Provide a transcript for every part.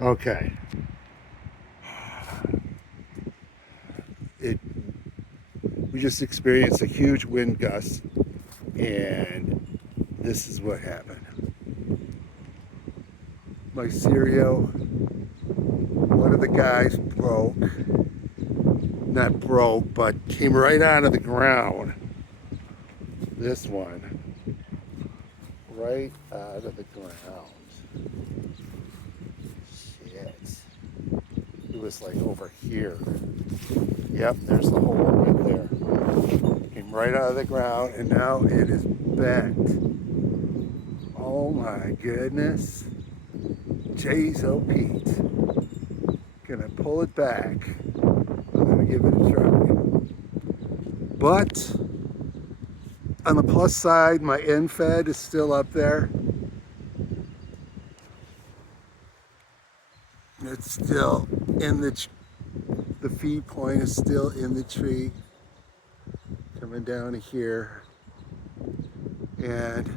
Okay. It we just experienced a huge wind gust, and this is what happened. My stereo, one of the guys broke. Not broke, but came right out of the ground. This one. Right out of the ground. Shit. It was like over here. Yep, there's the hole right there. Came right out of the ground, and now it is bent. Oh my goodness. Jeez, oh Pete. Gonna pull it back. I'm gonna give it a try. But on the plus side, my end fed is still up there. It's still in the feed point is still in the tree. Coming down to here. And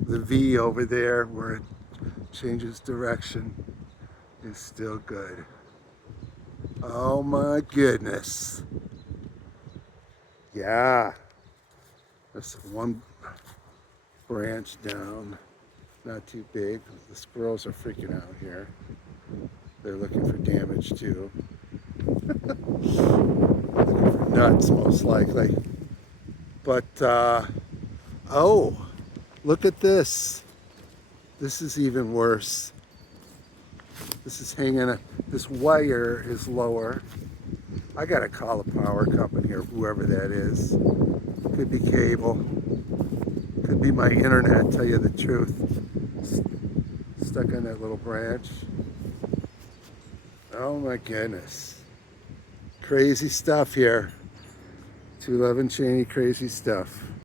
the V over there where it changes direction is still good. Oh my goodness. Yeah. There's one branch down. Not too big. The squirrels are freaking out here. They're looking for damage too. Looking for nuts most likely. But, oh, look at this. This is even worse. This is hanging, this wire is lower. I gotta call a power company or whoever that is. Could be cable. Could be my internet, tell you the truth. Stuck on that little branch. Oh my goodness. Crazy stuff here. 211 Cheney, crazy stuff.